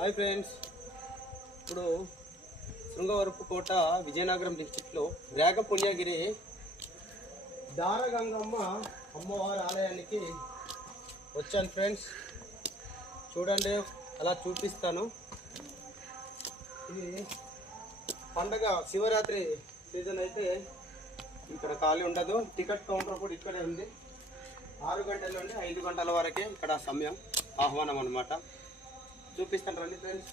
Hi friends, ఇప్పుడు శృంగవరపుకోట విజయనగరం డిస్టిక్లో వేగ పుణ్యగిరి దారగంగమ్మ అమ్మవారి ఆలయానికి వచ్చాను ఫ్రెండ్స్. చూడండి, అలా చూపిస్తాను. ఇది పండగ శివరాత్రి సీజన్ అయితే ఇక్కడ ఖాళీ ఉండదు. టికెట్ కౌంటర్ కూడా ఇక్కడే ఉంది. 6 గంటల నుండి 5 గంటల వరకే ఇక్కడ సమయం, ఆహ్వానం అన్నమాట. చూపిస్తాను రండి ఫ్రెండ్స్.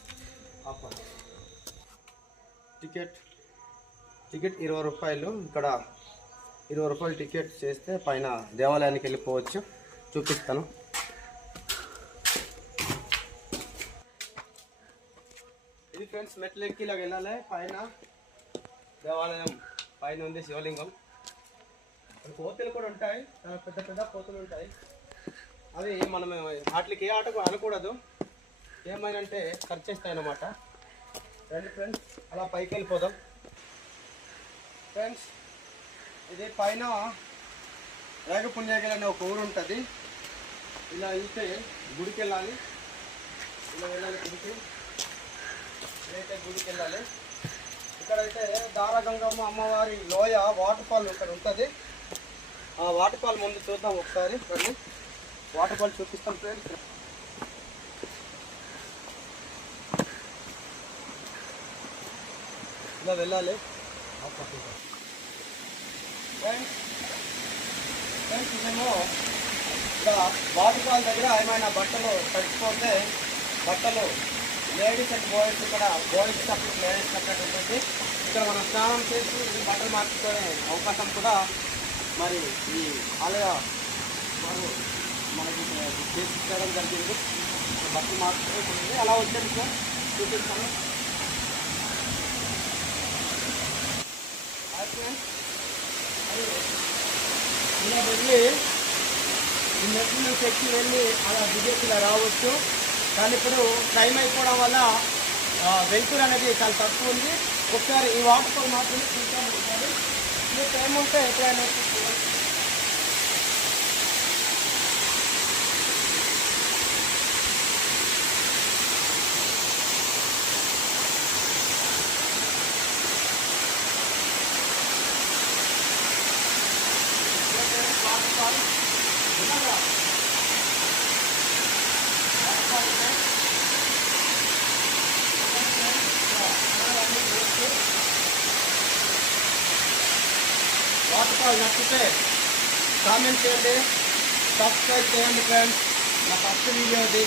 టికెట్ 20 రూపాయలు. ఇక్కడ 20 రూపాయలు టికెట్ చేస్తే పైన దేవాలయానికి వెళ్ళిపోవచ్చు. చూపిస్తాను. ఇది ఫ్రెండ్స్, మెట్లు ఎక్కి ఇలా వెళ్ళాలి. పైన దేవాలయం పైన ఉంది శివలింగం. కోతులు కూడా ఉంటాయి, చాలా పెద్ద పెద్ద కోతులు ఉంటాయి. అవి మనం వాటికి ఏ ఆటకు అనకూడదు, ఏమైనా ఖర్చు చేస్తాయి అన్నమాట. రండి ఫ్రెండ్స్, అలా పైకి వెళ్ళిపోదాం. ఫ్రెండ్స్, ఇది పైన వేగ పుణ్యగిరి అనే ఒక ఊరు ఉంటుంది. ఇలా వెళ్తే గుడికి వెళ్ళాలి. ఇలా వెళ్ళాలి గుడికి. ఇదైతే గుడికి వెళ్ళాలి. ఇక్కడైతే దారగంగమ్మ అమ్మవారి లోయ వాటర్ ఫాల్ ఇక్కడ ఉంటుంది. ఆ వాటర్ ఫాల్ ముందు చూద్దాం ఒకసారి. రండి, వాటర్ ఫాల్ చూపిస్తాం ఫ్రెండ్స్. ఇలా వెళ్ళాలి. ఫ్రెండ్స్, ఇదేమో ఇక్కడ వాటర్ ఫాల్ దగ్గర ఏమైనా బట్టలు తడిచిపోతే బట్టలు లేడీస్ అండ్ బాయ్స్, ఇక్కడ బాయ్స్ సపరేట్ లేడీస్ సపరేట్ ఉంటుంది. ఇక్కడ మనం స్నానం చేసి ఈ బట్టలు మార్చుకునే అవకాశం కూడా మరి ఈ ఆలయ వారు మనకి చేయించడం జరిగింది. బట్టలు మార్చుకుంటుంది. అలా వచ్చాను సార్, చూపిస్తాను. ఇలా వెళ్ళి ఈ మెట్ల నుంచి ఎక్కి వెళ్ళి అలా దిగేసి ఇలా రావచ్చు. కానీ ఇప్పుడు టైం అయిపోవడం వల్ల వెళ్తురు అనేది చాలా తక్కువ ఉంది. ఒకసారి ఈ వాటర్ ఫాల్ మాత్రమే చూద్దాం. ఒకసారి మీకు టైం ఉంటే ఎప్పుడైనా వాటర్ ఫాల్ నచ్చితే కామెంట్ చేయండి, సబ్స్క్రైబ్ చేయండి ఫ్రెండ్స్. నా ఫస్ట్ వీడియో ఇది.